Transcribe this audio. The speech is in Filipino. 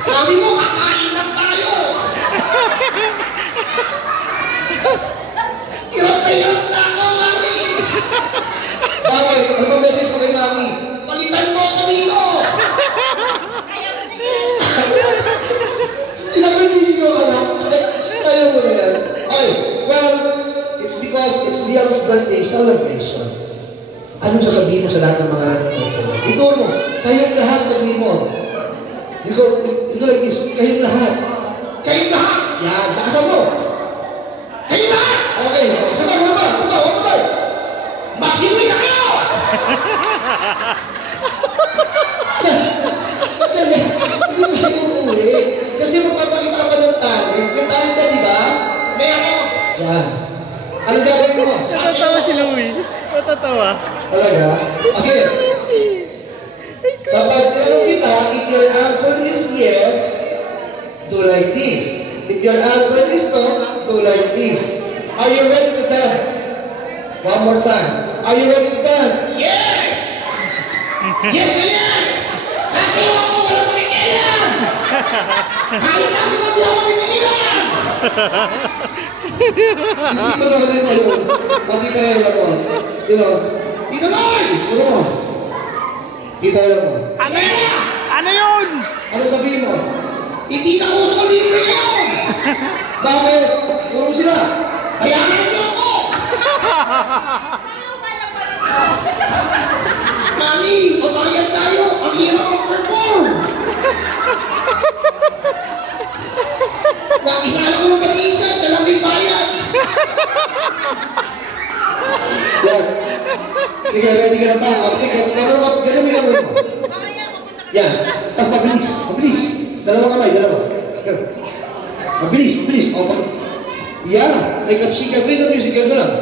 Sabi mo, kakain lang tayo. Hirap na ako, Mami. Bakit? Ano ba message ko kay Mami? Palitan mo ako dito. Pinag-review ka na. Kaya mo na yan. Okay, well, it's because it's Liam's birthday celebration. Anong sasabihin mo sa lahat ng mga nanonood? Ito mo, kayong lahat sabihin mo. Ito like this, kayong lahat. Kayong lahat! Yan, takasan mo. Kayong lahat! Okay, sabay. Maksimuin na kayo! Hindi mo kayo uuwi. Kasi magpapakita ka pa ng talent. May talent ka, di ba? Meron! Yan. Anong gagawin mo? Natatawa si Louie. Natatawa. Talaga? Kasi, kapag tinanong kita, if your answer is yes, do like this. If your answer is no, do like this. Are you ready to dance? One more time. Are you ready to dance? Yes! Yes! Sasayaw ako, walang manigilan! Kahit ako na di ako manigilan! Dito naman rin mo yun. Pati ka rin ako. Dito na! Dito mo. Dito mo. Ano yun? Ano sabihin mo? Hindi na uso libre ngayon! Bakit? Puro sila. Bayaran mo ako! Mami, pabayad tayo! Ang hirap mag-perform! Nakisala ko ng mag-isa, siya lang may bayad! Yan. Sige, ready ka na ba? Sige, ganun may gawin mo. Yan. Tapos mabilis. Dalawang kamay. Mabilis. Yan. Like a chica, play the music. Ganun lang.